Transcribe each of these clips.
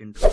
intro.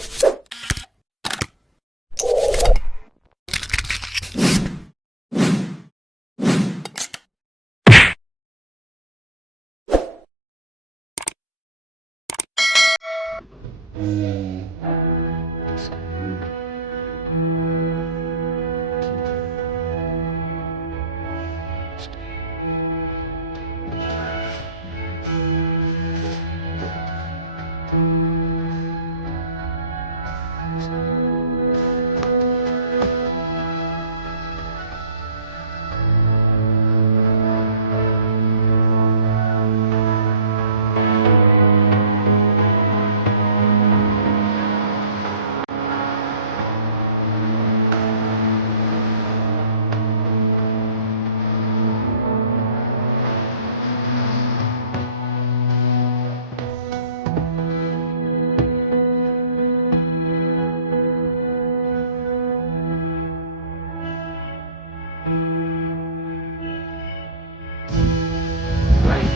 Right,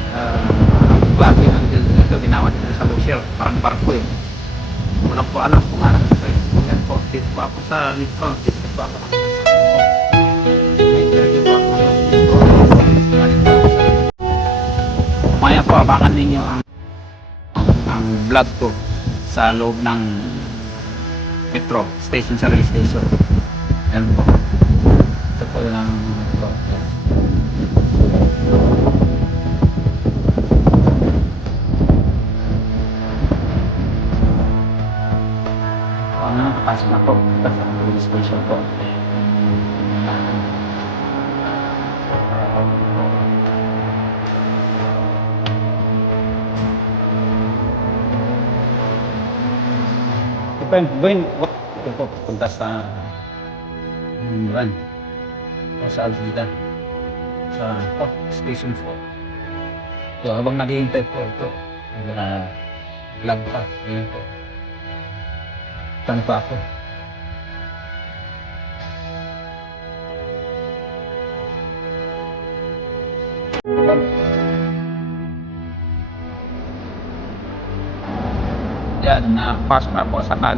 klase ng ito ginawa nila sa Lucia, parang barko eh. Wala po alam kung ano. Yan po, dito po ako sa Litron, dito po ako. Maya po, abangan ninyo ang vlog ko sa loob ng metro station, sa rail station. Yan po. Ito po yung metro. Nakapasok na po sa police station po. Ito po, punta sa Buwan o sa Alvida sa station 4. So habang naghihintay po ito, vlog pa. Ayan po. Saan pa ako? Yan, napasok na po sa kal.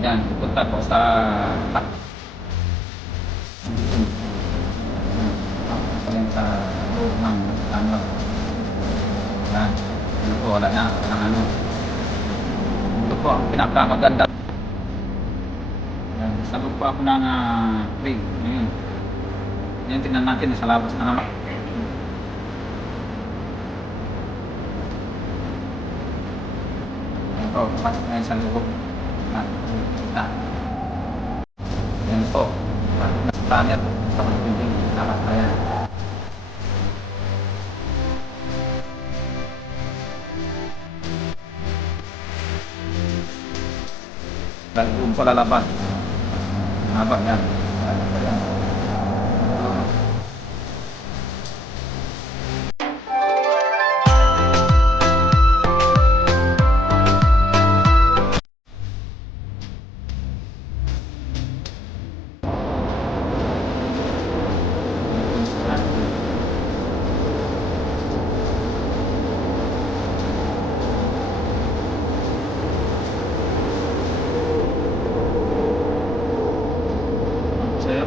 Yan, pupunta po sa sa loob ng ano. Yan, ano po, wala na, walang ano. Ito po ang pinakamaganda. Yan, sabog po ako ng rig. Ngayon. Yan, tingnan natin sa labas na naman. Ito, pasok na yan sa loob. Yan po. Pasok na sa planet. Sa magpinding. Dapat na yan. Dahil doon po lalabas. Haba yan.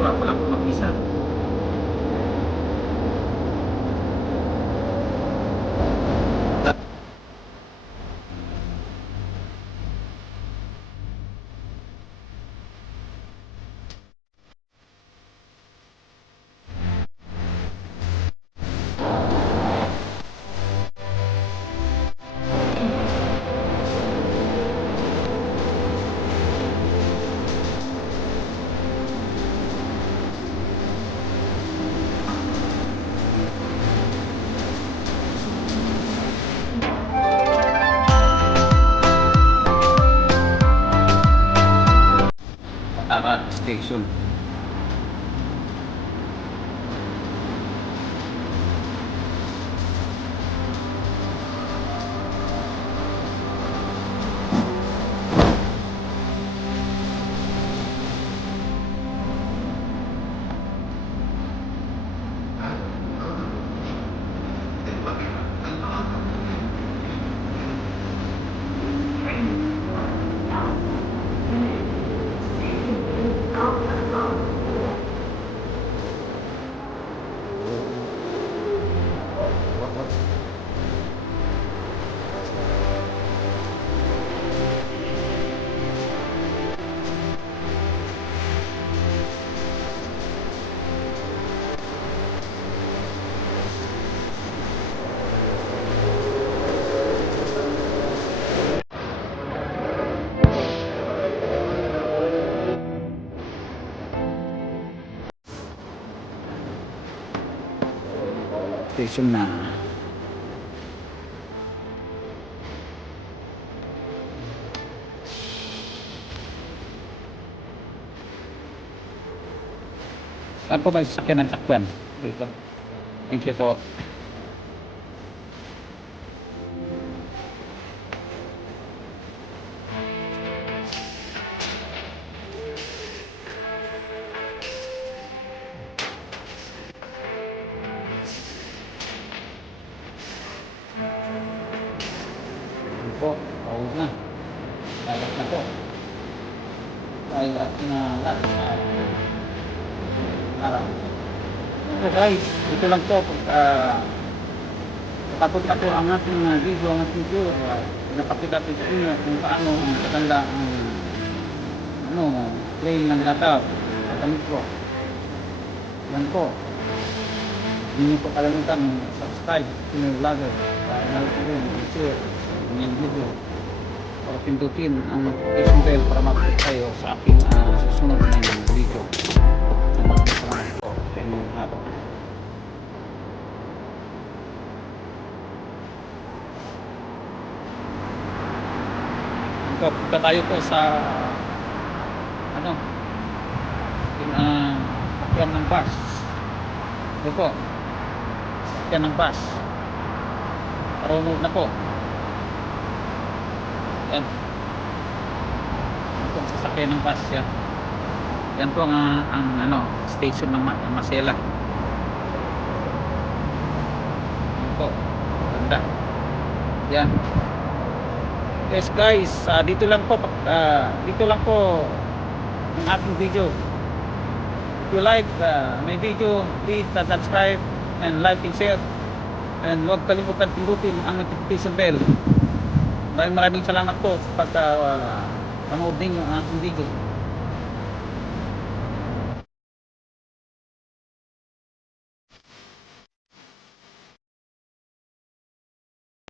Wala po mag-isa. Station. station na. Saan po ba yung sasakyan ng sakyan? Dito. Thank you po. Ano po? Pawag na. Lagat na po. Lagat na lagat. Araw. So guys, ito lang po tapos na po ang ating video, ang ating tour. Napakita ko sa inyo kung paano ang maganda ang plane ng latag sa damit ko. Yan po. Hindi po kalimutan subscribe to my vlogger. Share yung video. Para pindutin ang notification bell para ma-update kayo sa aking susunod na video. Salamat po sa inyong lahat. Punta tayo po sa sakyan ng bus. Ito po, sakyan ng bus. Marunod na po. Yan. Ito sa sakyan ng bus yan. Yan po ang station ng Masela. Yan po, ganda. Yan. Yes guys, dito lang po ang ating video. If you like my video, please subscribe and like and share. And huwag kalimutan pindutin ang notification bell. Maraming salamat po sa panood ninyo ang ating video.